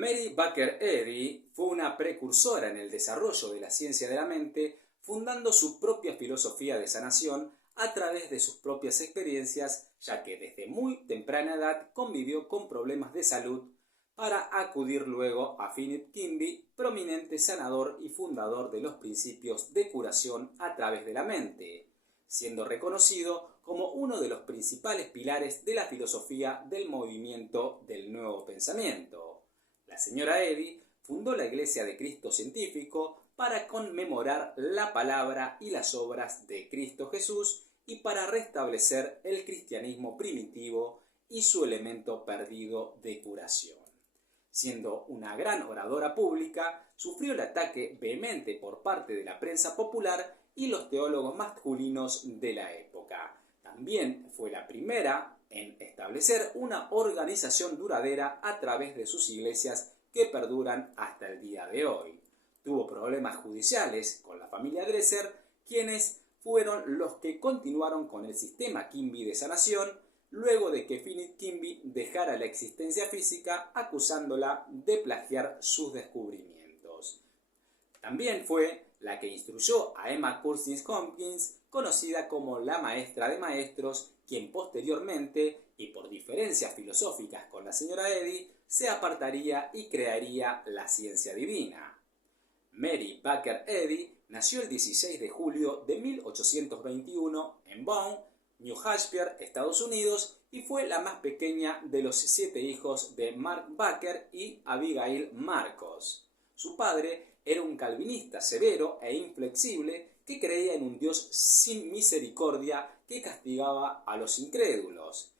Mary Baker Eddy fue una precursora en el desarrollo de la ciencia de la mente, fundando su propia filosofía de sanación a través de sus propias experiencias, ya que desde muy temprana edad convivió con problemas de salud, para acudir luego a Philip Kimby, prominente sanador y fundador de los principios de curación a través de la mente, siendo reconocido como uno de los principales pilares de la filosofía del movimiento del nuevo pensamiento. La señora Eddy fundó la Iglesia de Cristo Científico para conmemorar la palabra y las obras de Cristo Jesús y para restablecer el cristianismo primitivo y su elemento perdido de curación. Siendo una gran oradora pública, sufrió el ataque vehemente por parte de la prensa popular y los teólogos masculinos de la época. También fue la primera en establecer una organización duradera a través de sus iglesias que perduran hasta el día de hoy. Tuvo problemas judiciales con la familia Dresser, quienes fueron los que continuaron con el sistema Kimby de sanación luego de que Philip Kimby dejara la existencia física acusándola de plagiar sus descubrimientos. También fue la que instruyó a Emma Curtis Hopkins, conocida como la maestra de maestros, quien posteriormente, y por diferencias filosóficas con la señora Eddy, se apartaría y crearía la ciencia divina. Mary Baker Eddy nació el 16 de julio de 1821 en Boone, New Hampshire, Estados Unidos, y fue la más pequeña de los 7 hijos de Mark Baker y Abigail Marcos. Su padre era un calvinista severo e inflexible que creía en un Dios sin misericordia que castigaba a los incrédulos.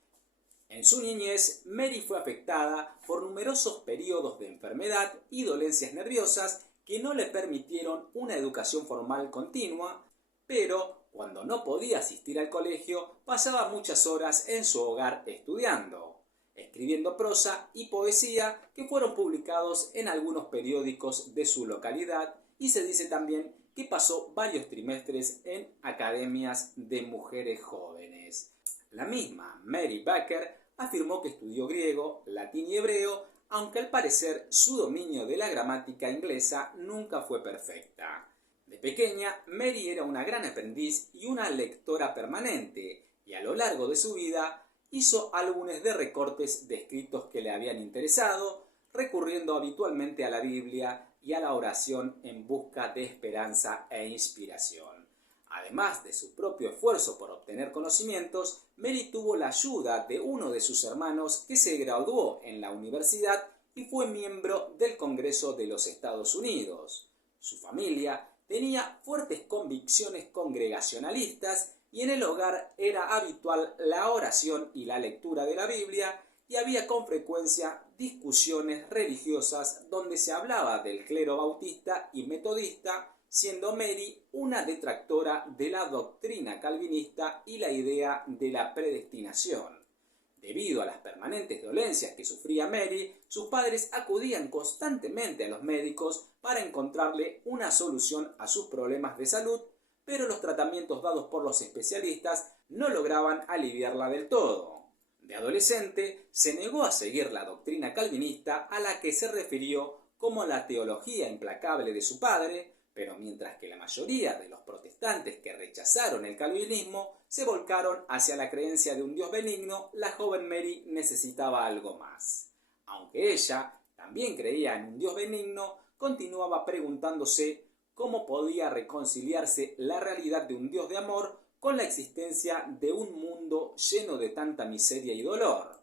En su niñez, Mary fue afectada por numerosos periodos de enfermedad y dolencias nerviosas que no le permitieron una educación formal continua, pero cuando no podía asistir al colegio, pasaba muchas horas en su hogar estudiando, escribiendo prosa y poesía que fueron publicados en algunos periódicos de su localidad, y se dice también que pasó varios trimestres en academias de mujeres jóvenes. La misma Mary Baker afirmó que estudió griego, latín y hebreo, aunque al parecer su dominio de la gramática inglesa nunca fue perfecta. De pequeña, Mary era una gran aprendiz y una lectora permanente, y a lo largo de su vida hizo álbumes de recortes de escritos que le habían interesado, recurriendo habitualmente a la Biblia y a la oración en busca de esperanza e inspiración. Además de su propio esfuerzo por obtener conocimientos, Mary tuvo la ayuda de uno de sus hermanos que se graduó en la universidad y fue miembro del Congreso de los Estados Unidos. Su familia tenía fuertes convicciones congregacionalistas y en el hogar era habitual la oración y la lectura de la Biblia, y había con frecuencia discusiones religiosas donde se hablaba del clero bautista y metodista, siendo Mary una detractora de la doctrina calvinista y la idea de la predestinación. Debido a las permanentes dolencias que sufría Mary, sus padres acudían constantemente a los médicos para encontrarle una solución a sus problemas de salud, pero los tratamientos dados por los especialistas no lograban aliviarla del todo. De adolescente, se negó a seguir la doctrina calvinista, a la que se refirió como la teología implacable de su padre, pero mientras que la mayoría de los protestantes que rechazaron el calvinismo se volcaron hacia la creencia de un Dios benigno, la joven Mary necesitaba algo más. Aunque ella también creía en un Dios benigno, continuaba preguntándose cómo podía reconciliarse la realidad de un Dios de amor con la existencia de un mundo lleno de tanta miseria y dolor.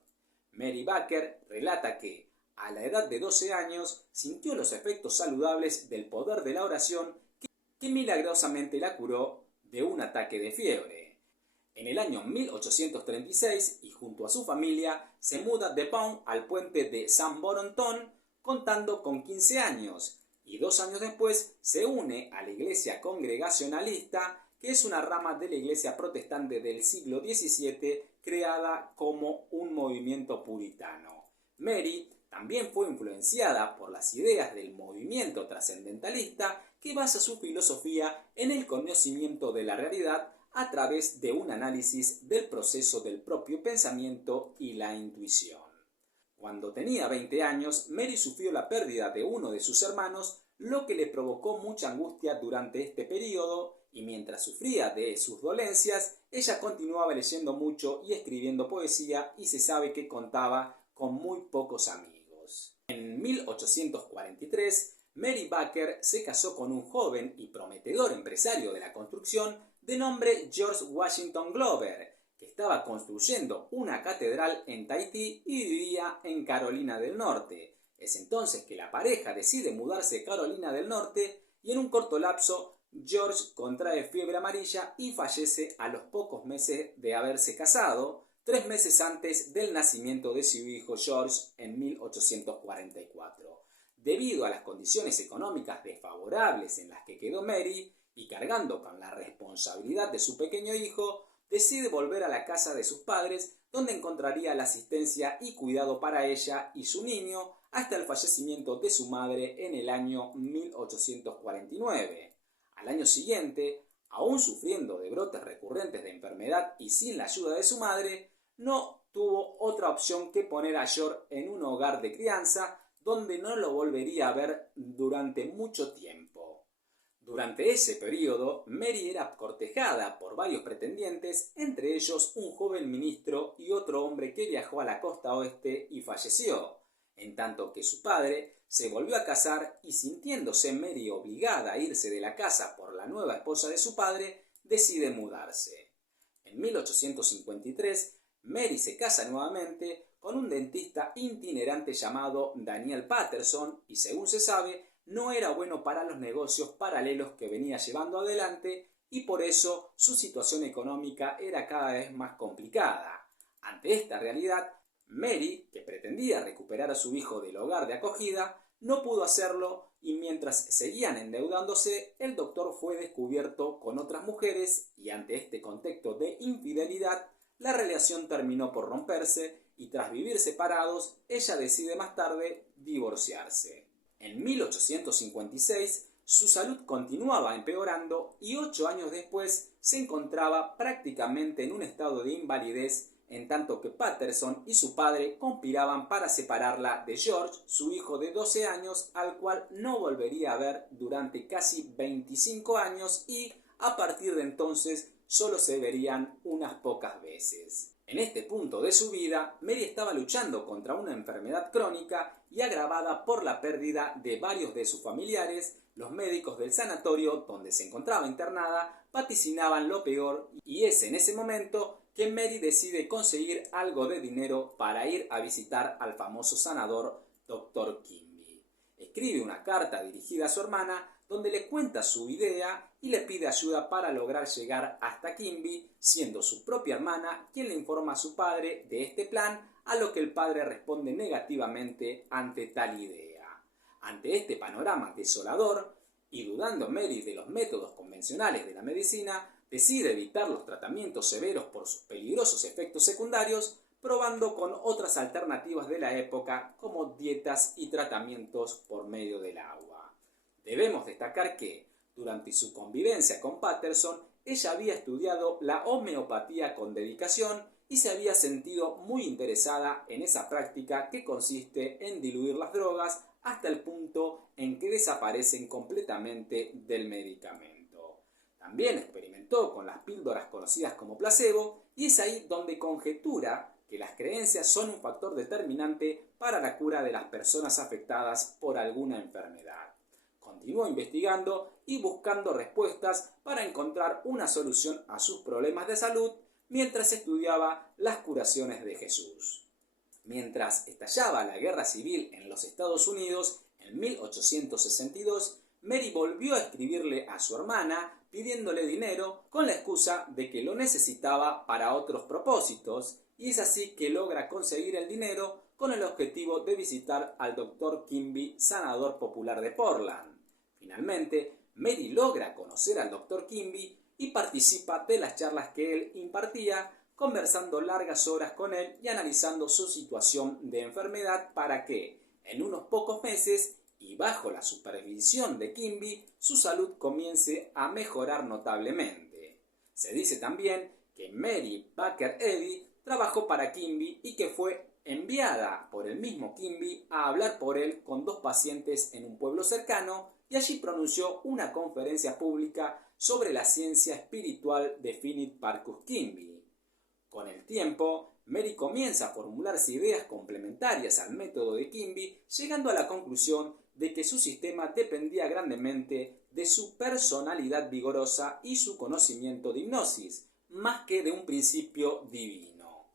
Mary Baker relata que, a la edad de 12 años, sintió los efectos saludables del poder de la oración que milagrosamente la curó de un ataque de fiebre. En el año 1836, y junto a su familia, se muda de Boone al puente de San Borondón, contando con 15 años, y 2 años después se une a la Iglesia Congregacionalista, que es una rama de la Iglesia protestante del siglo XVII creada como un movimiento puritano. Mary también fue influenciada por las ideas del movimiento trascendentalista, que basa su filosofía en el conocimiento de la realidad a través de un análisis del proceso del propio pensamiento y la intuición. Cuando tenía 20 años, Mary sufrió la pérdida de uno de sus hermanos, lo que le provocó mucha angustia durante este periodo, y mientras sufría de sus dolencias, ella continuaba leyendo mucho y escribiendo poesía, y se sabe que contaba con muy pocos amigos. En 1843, Mary Baker se casó con un joven y prometedor empresario de la construcción de nombre George Washington Glover, que estaba construyendo una catedral en Tahití y vivía en Carolina del Norte. Es entonces que la pareja decide mudarse a Carolina del Norte y en un corto lapso George contrae fiebre amarilla y fallece a los pocos meses de haberse casado, 3 meses antes del nacimiento de su hijo George en 1844. Debido a las condiciones económicas desfavorables en las que quedó Mary y cargando con la responsabilidad de su pequeño hijo, decide volver a la casa de sus padres, donde encontraría la asistencia y cuidado para ella y su niño hasta el fallecimiento de su madre en el año 1849. Al año siguiente, aún sufriendo de brotes recurrentes de enfermedad y sin la ayuda de su madre, no tuvo otra opción que poner a George en un hogar de crianza donde no lo volvería a ver durante mucho tiempo. Durante ese periodo, Mary era cortejada por varios pretendientes, entre ellos un joven ministro y otro hombre que viajó a la costa oeste y falleció, en tanto que su padre se volvió a casar y, sintiéndose Mary obligada a irse de la casa por la nueva esposa de su padre, decide mudarse. En 1853, Mary se casa nuevamente con un dentista itinerante llamado Daniel Patterson y, según se sabe, no era bueno para los negocios paralelos que venía llevando adelante y por eso su situación económica era cada vez más complicada. Ante esta realidad, Mary, que pretendía recuperar a su hijo del hogar de acogida, no pudo hacerlo y mientras seguían endeudándose, el doctor fue descubierto con otras mujeres y ante este contexto de infidelidad, la relación terminó por romperse y tras vivir separados, ella decide más tarde divorciarse. En 1856, su salud continuaba empeorando y 8 años después se encontraba prácticamente en un estado de invalidez, en tanto que Patterson y su padre conspiraban para separarla de George, su hijo de 12 años, al cual no volvería a ver durante casi 25 años y, a partir de entonces, solo se verían unas pocas veces. En este punto de su vida, Mary estaba luchando contra una enfermedad crónica y agravada por la pérdida de varios de sus familiares. Los médicos del sanatorio donde se encontraba internada vaticinaban lo peor y es en ese momento que Mary decide conseguir algo de dinero para ir a visitar al famoso sanador Dr. Quimby. Escribe una carta dirigida a su hermana donde le cuenta su idea y le pide ayuda para lograr llegar hasta Quimby, siendo su propia hermana quien le informa a su padre de este plan, a lo que el padre responde negativamente ante tal idea. Ante este panorama desolador, y dudando Mary de los métodos convencionales de la medicina, decide evitar los tratamientos severos por sus peligrosos efectos secundarios, probando con otras alternativas de la época como dietas y tratamientos por medio del agua. Debemos destacar que, durante su convivencia con Patterson, ella había estudiado la homeopatía con dedicación y se había sentido muy interesada en esa práctica que consiste en diluir las drogas hasta el punto en que desaparecen completamente del medicamento. También experimentó con las píldoras conocidas como placebo y es ahí donde conjetura que las creencias son un factor determinante para la cura de las personas afectadas por alguna enfermedad. Continuó investigando y buscando respuestas para encontrar una solución a sus problemas de salud mientras estudiaba las curaciones de Jesús. Mientras estallaba la guerra civil en los Estados Unidos, en 1862, Mary volvió a escribirle a su hermana pidiéndole dinero con la excusa de que lo necesitaba para otros propósitos, y es así que logra conseguir el dinero con el objetivo de visitar al Dr. Quimby, sanador popular de Portland. Finalmente, Mary logra conocer al Dr. Quimby y participa de las charlas que él impartía, conversando largas horas con él y analizando su situación de enfermedad para que, en unos pocos meses y bajo la supervisión de Quimby, su salud comience a mejorar notablemente. Se dice también que Mary Baker Eddy trabajó para Quimby y que fue enviada por el mismo Quimby a hablar por él con 2 pacientes en un pueblo cercano, y allí pronunció una conferencia pública sobre la ciencia espiritual de Finney Parkhurst Quimby. Con el tiempo, Mary comienza a formularse ideas complementarias al método de Quimby, llegando a la conclusión de que su sistema dependía grandemente de su personalidad vigorosa y su conocimiento de hipnosis, más que de un principio divino.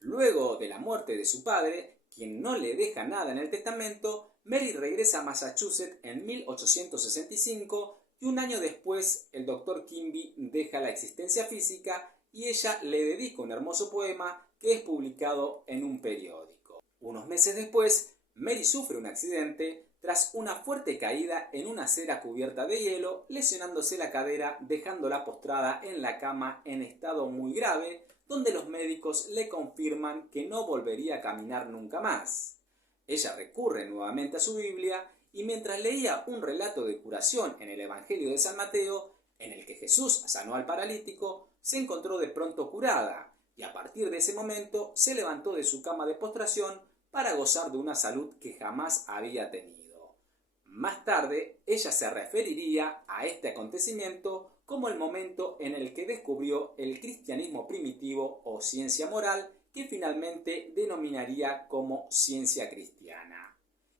Luego de la muerte de su padre, quien no le deja nada en el testamento, Mary regresa a Massachusetts en 1865 y un año después el Dr. Quimby deja la existencia física y ella le dedica un hermoso poema que es publicado en un periódico. Unos meses después, Mary sufre un accidente tras una fuerte caída en una acera cubierta de hielo, lesionándose la cadera, dejándola postrada en la cama en estado muy grave, donde los médicos le confirman que no volvería a caminar nunca más. Ella recurre nuevamente a su Biblia y mientras leía un relato de curación en el Evangelio de San Mateo, en el que Jesús sanó al paralítico, se encontró de pronto curada y a partir de ese momento se levantó de su cama de postración para gozar de una salud que jamás había tenido. Más tarde, ella se referiría a este acontecimiento como el momento en el que descubrió el cristianismo primitivo o ciencia moral, que finalmente denominaría como ciencia cristiana.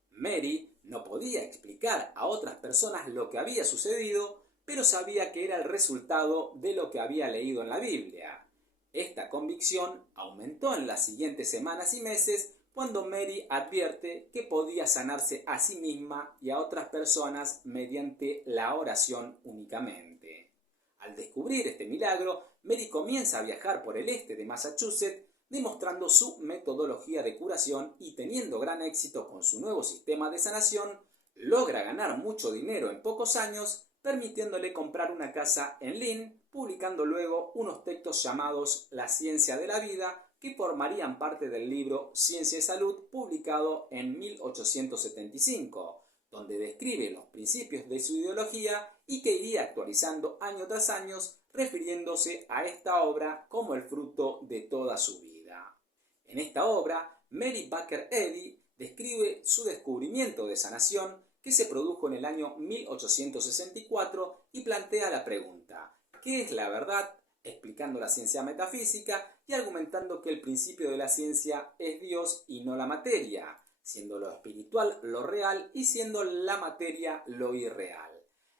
Mary no podía explicar a otras personas lo que había sucedido, pero sabía que era el resultado de lo que había leído en la Biblia. Esta convicción aumentó en las siguientes semanas y meses cuando Mary advierte que podía sanarse a sí misma y a otras personas mediante la oración únicamente. Al descubrir este milagro, Mary comienza a viajar por el este de Massachusetts, demostrando su metodología de curación y teniendo gran éxito con su nuevo sistema de sanación, logra ganar mucho dinero en pocos años, permitiéndole comprar una casa en Lynn, publicando luego unos textos llamados La ciencia de la vida, que formarían parte del libro Ciencia y Salud, publicado en 1875, donde describe los principios de su ideología y que iría actualizando año tras año, refiriéndose a esta obra como el fruto de toda su vida. En esta obra, Mary Baker Eddy describe su descubrimiento de sanación que se produjo en el año 1864 y plantea la pregunta: ¿qué es la verdad?, explicando la ciencia metafísica y argumentando que el principio de la ciencia es Dios y no la materia, siendo lo espiritual lo real y siendo la materia lo irreal.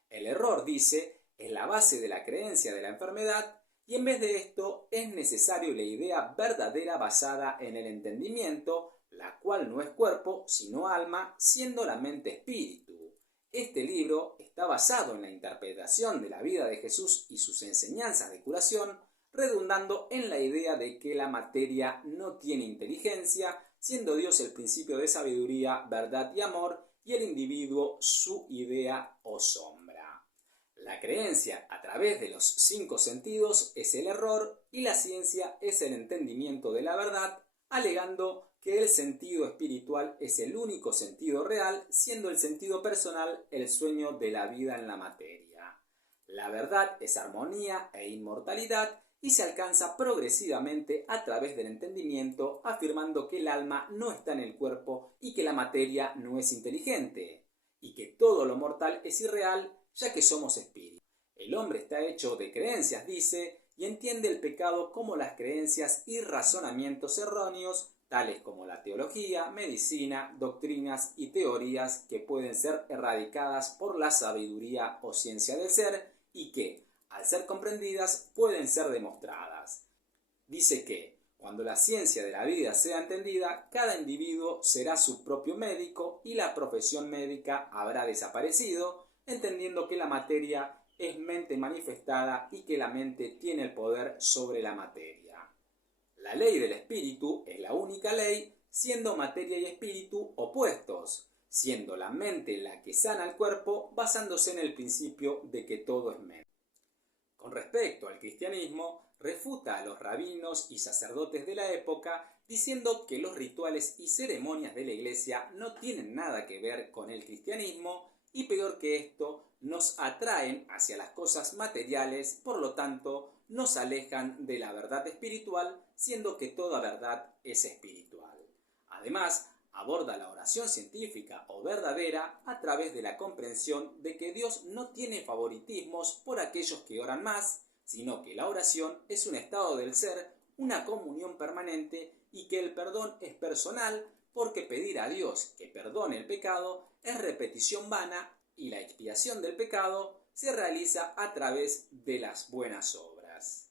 El error, dice, es la base de la creencia de la enfermedad, y en vez de esto es necesario la idea verdadera basada en el entendimiento, la cual no es cuerpo sino alma, siendo la mente espíritu. Este libro está basado en la interpretación de la vida de Jesús y sus enseñanzas de curación, redundando en la idea de que la materia no tiene inteligencia, siendo Dios el principio de sabiduría, verdad y amor, y el individuo su idea o sombra. La creencia a través de los 5 sentidos es el error y la ciencia es el entendimiento de la verdad, alegando que el sentido espiritual es el único sentido real, siendo el sentido personal el sueño de la vida en la materia. La verdad es armonía e inmortalidad y se alcanza progresivamente a través del entendimiento, afirmando que el alma no está en el cuerpo y que la materia no es inteligente, y que todo lo mortal es irreal, ya que somos espíritus. El hombre está hecho de creencias, dice, y entiende el pecado como las creencias y razonamientos erróneos, tales como la teología, medicina, doctrinas y teorías que pueden ser erradicadas por la sabiduría o ciencia del ser y que, al ser comprendidas, pueden ser demostradas. Dice que, cuando la ciencia de la vida sea entendida, cada individuo será su propio médico y la profesión médica habrá desaparecido, entendiendo que la materia es mente manifestada y que la mente tiene el poder sobre la materia. La ley del espíritu es la única ley, siendo materia y espíritu opuestos, siendo la mente la que sana el cuerpo, basándose en el principio de que todo es mente. Con respecto al cristianismo, refuta a los rabinos y sacerdotes de la época, diciendo que los rituales y ceremonias de la Iglesia no tienen nada que ver con el cristianismo, y peor que esto, nos atraen hacia las cosas materiales, por lo tanto, nos alejan de la verdad espiritual, siendo que toda verdad es espiritual. Además, aborda la oración científica o verdadera a través de la comprensión de que Dios no tiene favoritismos por aquellos que oran más, sino que la oración es un estado del ser, una comunión permanente y que el perdón es personal porque pedir a Dios que perdone el pecado es repetición vana y la expiación del pecado se realiza a través de las buenas obras.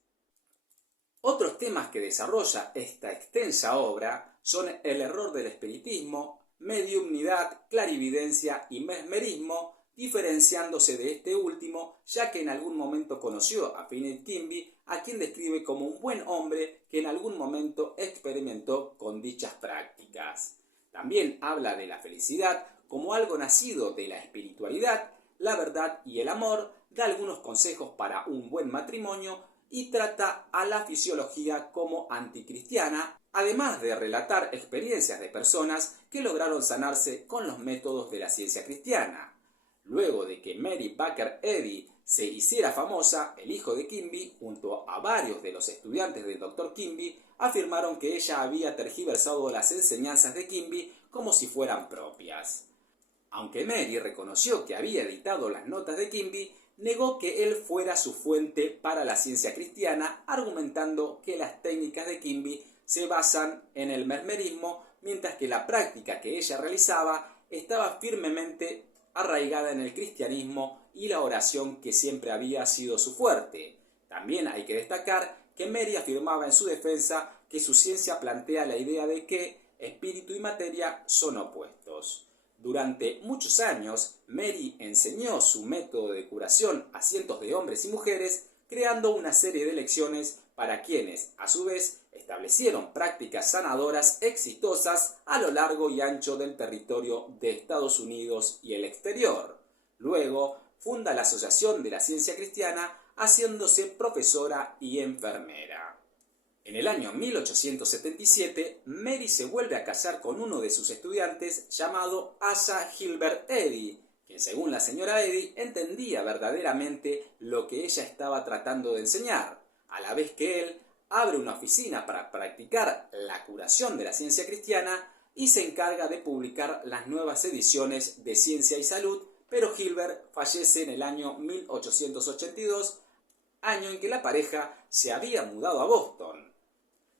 Otros temas que desarrolla esta extensa obra son el error del espiritismo, mediumnidad, clarividencia y mesmerismo, diferenciándose de este último, ya que en algún momento conoció a Philip Kimby, a quien describe como un buen hombre que en algún momento experimentó con dichas prácticas. También habla de la felicidad como algo nacido de la espiritualidad, la verdad y el amor, da algunos consejos para un buen matrimonio y trata a la fisiología como anticristiana, además de relatar experiencias de personas que lograron sanarse con los métodos de la ciencia cristiana. Luego de que Mary Baker Eddy se hiciera famosa, el hijo de Kimby, junto a varios de los estudiantes del Dr. Kimby, afirmaron que ella había tergiversado las enseñanzas de Kimby como si fueran propias. Aunque Mary reconoció que había editado las notas de Kimby, negó que él fuera su fuente para la ciencia cristiana, argumentando que las técnicas de Kimby se basan en el mesmerismo, mientras que la práctica que ella realizaba estaba firmemente arraigada en el cristianismo y la oración, que siempre había sido su fuerte. También hay que destacar que Mary afirmaba en su defensa que su ciencia plantea la idea de que espíritu y materia son opuestos. Durante muchos años, Mary enseñó su método de curación a cientos de hombres y mujeres, creando una serie de lecciones para quienes, a su vez, establecieron prácticas sanadoras exitosas a lo largo y ancho del territorio de Estados Unidos y el exterior. Luego, funda la Asociación de la Ciencia Cristiana, haciéndose profesora y enfermera. En el año 1877, Mary se vuelve a casar con uno de sus estudiantes llamado Asa Gilbert Eddy, quien, según la señora Eddy, entendía verdaderamente lo que ella estaba tratando de enseñar, a la vez que él abre una oficina para practicar la curación de la ciencia cristiana y se encarga de publicar las nuevas ediciones de Ciencia y Salud, pero Gilbert fallece en el año 1882, año en que la pareja se había mudado a Boston.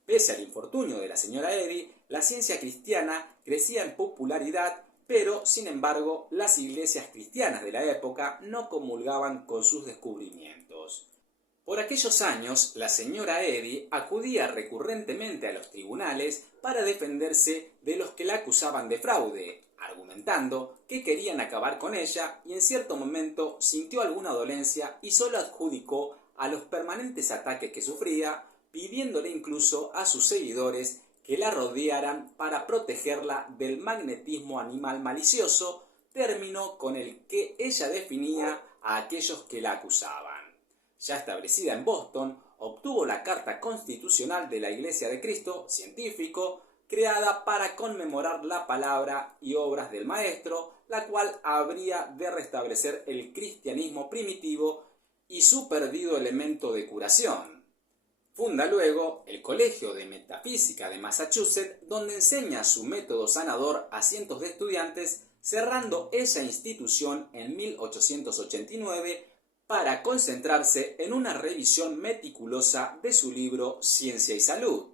Pese al infortunio de la señora Eddy, la ciencia cristiana crecía en popularidad, pero, sin embargo, las iglesias cristianas de la época no comulgaban con sus descubrimientos. Por aquellos años, la señora Eddy acudía recurrentemente a los tribunales para defenderse de los que la acusaban de fraude, argumentando que querían acabar con ella, y en cierto momento sintió alguna dolencia y solo adjudicó a los permanentes ataques que sufría, pidiéndole incluso a sus seguidores que la rodearan para protegerla del magnetismo animal malicioso, término con el que ella definía a aquellos que la acusaban. Ya establecida en Boston, obtuvo la Carta Constitucional de la Iglesia de Cristo, científico, creada para conmemorar la palabra y obras del Maestro, la cual habría de restablecer el cristianismo primitivo y su perdido elemento de curación. Funda luego el Colegio de Metafísica de Massachusetts, donde enseña su método sanador a cientos de estudiantes, cerrando esa institución en 1889 para concentrarse en una revisión meticulosa de su libro Ciencia y Salud.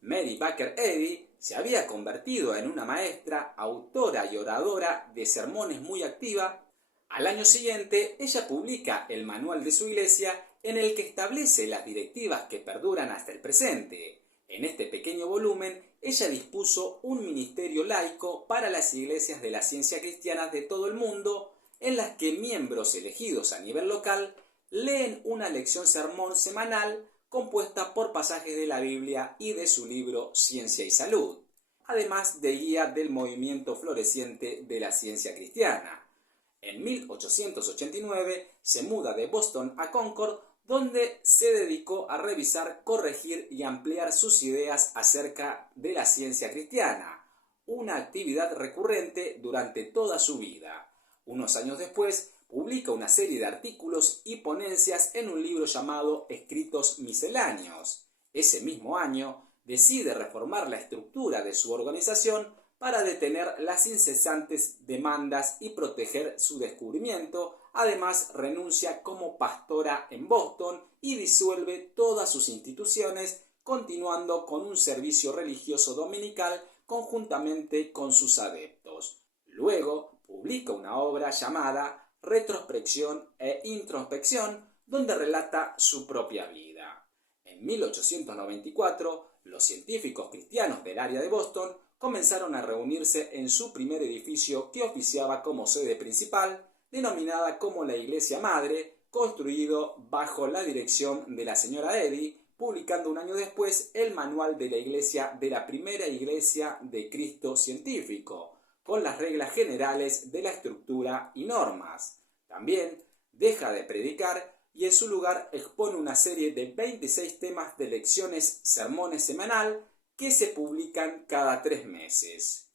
Mary Baker Eddy se había convertido en una maestra, autora y oradora de sermones muy activa. Al año siguiente, ella publica el manual de su iglesia, en el que establece las directivas que perduran hasta el presente. En este pequeño volumen, ella dispuso un ministerio laico para las iglesias de la ciencia cristiana de todo el mundo, en las que miembros elegidos a nivel local leen una lección sermón semanal compuesta por pasajes de la Biblia y de su libro Ciencia y Salud, además de guía del movimiento floreciente de la ciencia cristiana. En 1889 se muda de Boston a Concord, donde se dedicó a revisar, corregir y ampliar sus ideas acerca de la ciencia cristiana, una actividad recurrente durante toda su vida. Unos años después, publica una serie de artículos y ponencias en un libro llamado Escritos Misceláneos. Ese mismo año, decide reformar la estructura de su organización para detener las incesantes demandas y proteger su descubrimiento. Además, renuncia como pastora en Boston y disuelve todas sus instituciones, continuando con un servicio religioso dominical conjuntamente con sus adeptos. Luego, publica una obra llamada Retrospección e Introspección, donde relata su propia vida. En 1894, los científicos cristianos del área de Boston comenzaron a reunirse en su primer edificio, que oficiaba como sede principal, denominada como la Iglesia Madre, construido bajo la dirección de la señora Eddy, publicando un año después el manual de la Iglesia de la Primera Iglesia de Cristo Científico, con las reglas generales de la estructura y normas. También deja de predicar y en su lugar expone una serie de 26 temas de lecciones sermones semanal que se publican cada 3 meses.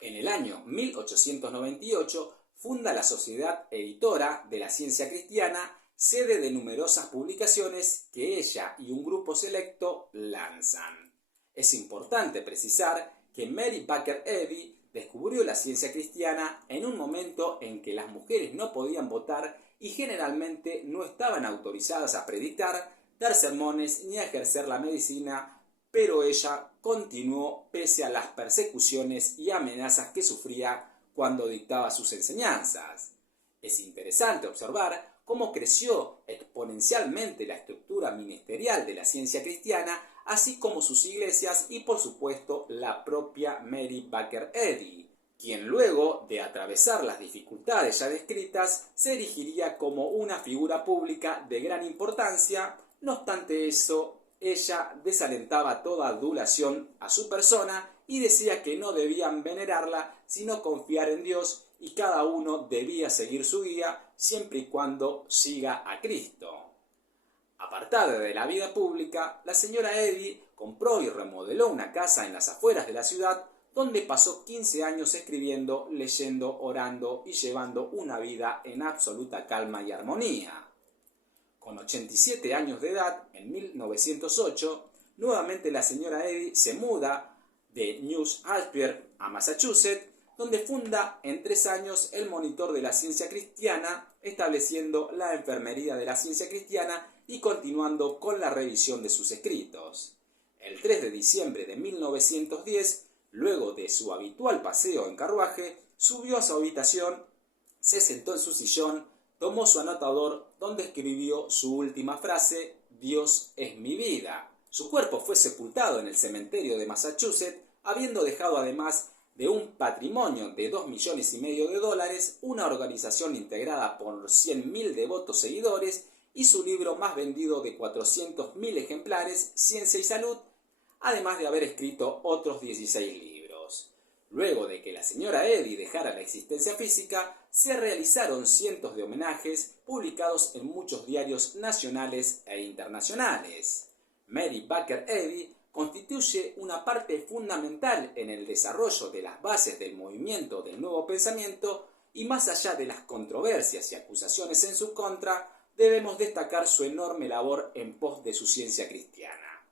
En el año 1898 funda la Sociedad Editora de la Ciencia Cristiana, sede de numerosas publicaciones que ella y un grupo selecto lanzan. Es importante precisar que Mary Baker Eddy descubrió la ciencia cristiana en un momento en que las mujeres no podían votar y generalmente no estaban autorizadas a predicar, dar sermones ni a ejercer la medicina, pero ella continuó pese a las persecuciones y amenazas que sufría cuando dictaba sus enseñanzas. Es interesante observar cómo creció exponencialmente la estructura ministerial de la ciencia cristiana, así como sus iglesias y, por supuesto, la propia Mary Baker Eddy, quien luego de atravesar las dificultades ya descritas se erigiría como una figura pública de gran importancia. No obstante eso, ella desalentaba toda adulación a su persona y decía que no debían venerarla, sino confiar en Dios, y cada uno debía seguir su guía siempre y cuando siga a Cristo. Apartada de la vida pública, la señora Eddy compró y remodeló una casa en las afueras de la ciudad, donde pasó 15 años escribiendo, leyendo, orando y llevando una vida en absoluta calma y armonía. Con 87 años de edad, en 1908, nuevamente la señora Eddy se muda de New Hampshire a Massachusetts, donde funda en 3 años el Monitor de la Ciencia Cristiana, estableciendo la Enfermería de la Ciencia Cristiana y continuando con la revisión de sus escritos. El 3 de diciembre de 1910, luego de su habitual paseo en carruaje, subió a su habitación, se sentó en su sillón, tomó su anotador, donde escribió su última frase: «Dios es mi vida». Su cuerpo fue sepultado en el cementerio de Massachusetts, habiendo dejado además de un patrimonio de $2,5 millones, una organización integrada por 100.000 devotos seguidores y su libro más vendido de 400.000 ejemplares, Ciencia y Salud, además de haber escrito otros 16 libros. Luego de que la señora Eddy dejara la existencia física, se realizaron cientos de homenajes publicados en muchos diarios nacionales e internacionales. Mary Baker Eddy constituye una parte fundamental en el desarrollo de las bases del movimiento del Nuevo Pensamiento, y más allá de las controversias y acusaciones en su contra, debemos destacar su enorme labor en pos de su ciencia cristiana.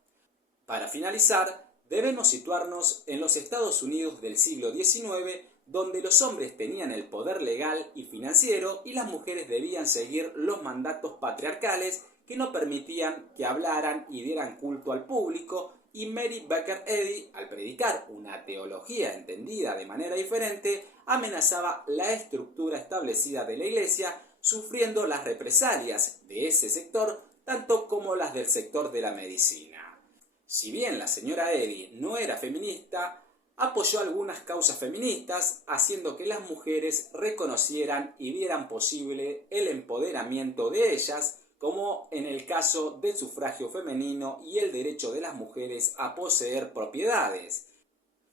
Para finalizar, debemos situarnos en los Estados Unidos del siglo XIX, donde los hombres tenían el poder legal y financiero y las mujeres debían seguir los mandatos patriarcales que no permitían que hablaran y dieran culto al público, y Mary Baker Eddy, al predicar una teología entendida de manera diferente, amenazaba la estructura establecida de la Iglesia, sufriendo las represalias de ese sector, tanto como las del sector de la medicina. Si bien la señora Eddy no era feminista, apoyó algunas causas feministas, haciendo que las mujeres reconocieran y vieran posible el empoderamiento de ellas, como en el caso del sufragio femenino y el derecho de las mujeres a poseer propiedades,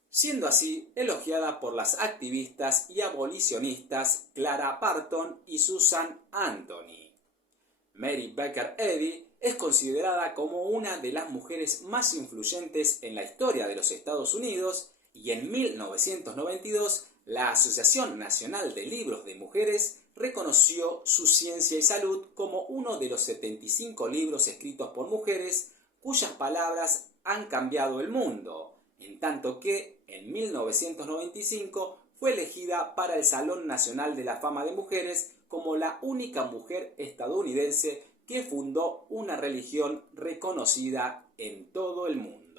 siendo así elogiada por las activistas y abolicionistas Clara Barton y Susan Anthony. Mary Baker Eddy es considerada como una de las mujeres más influyentes en la historia de los Estados Unidos, y en 1992 la Asociación Nacional de Libros de Mujeres reconoció su Ciencia y Salud como uno de los 75 libros escritos por mujeres cuyas palabras han cambiado el mundo, en tanto que en 1995 fue elegida para el Salón Nacional de la Fama de Mujeres como la única mujer estadounidense que fundó una religión reconocida en todo el mundo.